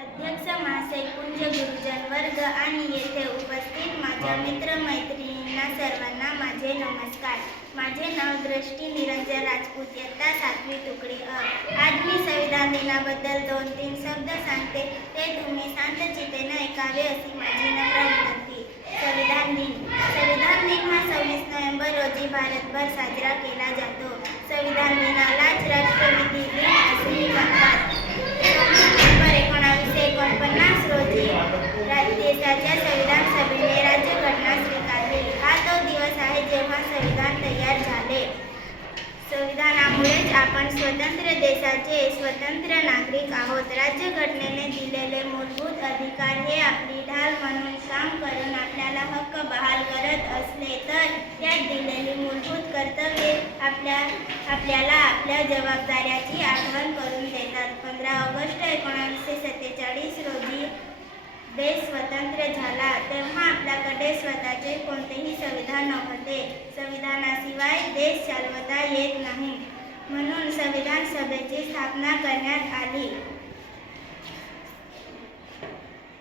अध्यक्ष महाशय, पूज्य गुरुजन वर्ग आणि येथे उपस्थित माझ्या मित्रमैत्रिणींना सर्वांना माझे नमस्कार. माझे नाव दृष्टी निरंजन राजपूत, इयत्ता 7वी तुकडी अ. आज मी संविधान दिनाबद्दल 2-3 शब्द सांगते, ते तुम्ही शांतचित्तेने ऐकावे अशी माझी नम्र विनंती. संविधान दिन हा 26 नोव्हेंबर रोजी भारतभर साजरा केला जातो. संविधान दिनालाच राष्ट्रपती दिन असेही म्हणतात. 1949 रोजी देशाच्या संविधान सभेने राज्यघटना स्वीकारली. हा तो दिवस आहे जेव्हा संविधान तयार झाले. संविधानामुळेच आपण स्वतंत्र देशाचे स्वतंत्र नागरिक आहोत. राज्यघटनेने दिलेले मूलभूत अधिकार हे आपली ढाल म्हणून काम करून आपल्याला हक्क बहाल करत असले तर त्यात दिलेली मूलभूत कर्तव्ये आपल्याला आपल्या जबाबदाऱ्याची आठवण करून देतात. 15 ऑगस्ट 1947 रोजी देश स्वतंत्र झाला तेव्हा आपल्याकडे स्वतःचे कोणतेही संविधान नव्हते. संविधानाशिवाय देश चालवता येत नाही, म्हणून संविधान सभेची स्थापना करण्यात आली.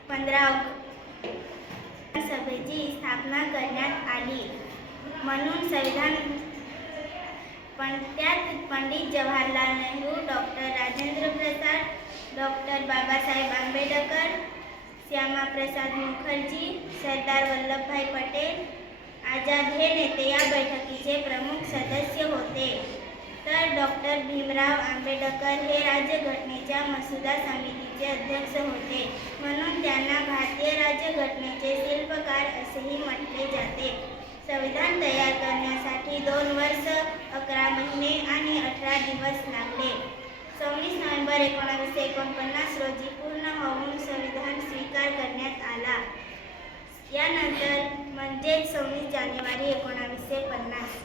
15 सभेची स्थापना करण्यात आली म्हणून त्यात पंडित जवाहरलाल नेहरू, डॉक्टर राजेंद्र प्रसाद, डॉक्टर बाबासाहेब आंबेडकर, श्यामाप्रसाद मुखर्जी, सरदार वल्लभभाई पटेल, आझाद हे नेते या बैठकीचे प्रमुख सदस्य होते. तर डॉक्टर भीमराव आंबेडकर हे राज्यघटनेच्या मसुदा समितीचे अध्यक्ष होते, म्हणून त्यांना भारतीय राज्यघटनेचे शिल्पकार असेही म्हटले जाते. संविधान तयार करण्यासाठी 2 वर्ष, 11 महिने आणि 18 दिवस लागले. 26 नोव्हेंबर 1949 रोजी पूर्ण होऊन संविधान स्वीकार करण्यात आला. यानंतर म्हणजेच 26 जानेवारी 1950